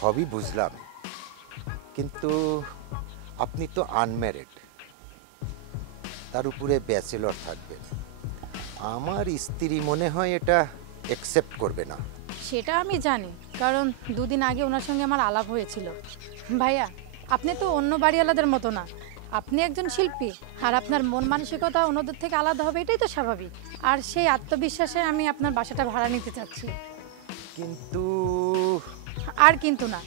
সবই বুঝলাম, কিন্তু আপনি তো আনম্যারিড, তার উপরে ব্যাচেলর থাকবেন। আমার স্ত্রী মনে হয় এটা অ্যাকসেপ্ট করবে না। সেটা আমি জানি, কারণ দুদিন আগে ওনার সঙ্গে আমার আলাপ হয়েছিল। ভাইয়া, আপনি তো অন্য বাড়িওয়ালাদের মতো না, আপনি একজন শিল্পী, আর আপনার মন মানসিকতা অন্যদের থেকে আলাদা হবে, এটাই তো স্বাভাবিক। আর সেই আত্মবিশ্বাসে আমি আপনার বাসাটা ভাড়া নিতে চাচ্ছি। কিন্তু আর কিন্তু না,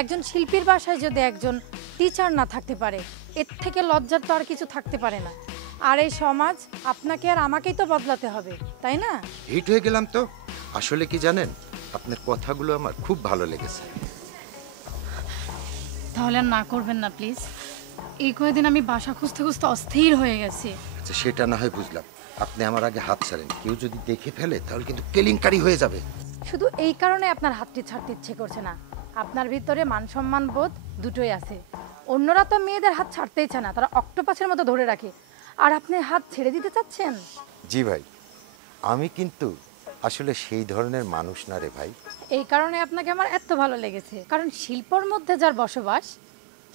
একজন শিল্পীর বাসায় যদি একজন টিচার না থাকতে পারে, এর থেকে লজ্জার তো আর কিছু থাকতে পারে না। আর এই সমাজ আপনাকে আর আমাকেই তো বদলাতে হবে, তাই না? হিট হয়ে গেলাম তো। আসলে কি জানেন, আপনার কথাগুলো আমার খুব ভালো লেগেছে। তাহলে আর না করবেন না প্লিজ। এই কয়েকদিন আমি বাসা খুঁজতে খুঁজতে অস্থির হয়ে গেছি। আচ্ছা, সেটা না হয় বুঝলাম, আপনি আমার আগে হাত ছাড়েন, কেউ যদি দেখে ফেলে তাহলে কিন্তু কেলেঙ্কারি হয়ে যাবে। শুধু এই কারণে আপনার হাতটি ছাড়তে ইচ্ছে করছে না, আপনার ভিতরে মান সম্মান বোধ দুটোই আছে। অন্যরা তো মেয়েদের হাত ছাড়তেই চায় না, তারা অক্টোপাসের মতো ধরে রাখে, আর আপনি হাত ছেড়ে দিতে চাচ্ছেন। জি ভাই, আমি কিন্তু আসলে সেই ধরনের মানুষ না রে ভাই। এই কারণে আপনাকে আমার এত ভালো লেগেছে, কারণ শিল্পর মধ্যে যার বসবাস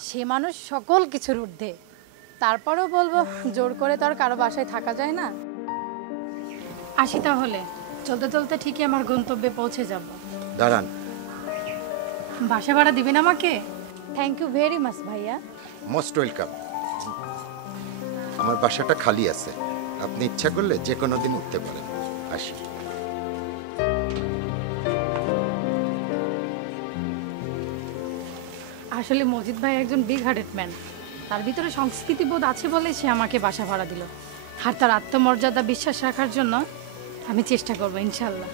সে মানুষ সকল কিছুর ঊর্ধ্বে। তারপরেও বলবো, জোর করে তো আর কারো বাসায় থাকা যায় না। আসি তাহলে, চলতে চলতে ঠিকই আমার গন্তব্যে পৌঁছে যাব। দাঁড়ান, বাসা ভাড়া দিবেন আমাকে? থ্যাংক ইউ ভেরি মাচ ভাইয়া। Most welcome. আমার বাসাটা খালি আছে, আপনি ইচ্ছা করলে যে কোনো দিন উঠতে পারেন। আসি। আসলে মজিদ ভাই একজন বিগ হার্টেড ম্যান, তার ভিতরে সংস্কৃতি বোধ আছে বলে সে আমাকে বাসা ভাড়া দিল। আর তার আত্মমর্যাদা বিশ্বাস রাখার জন্য আমি চেষ্টা করবো ইনশাল্লাহ।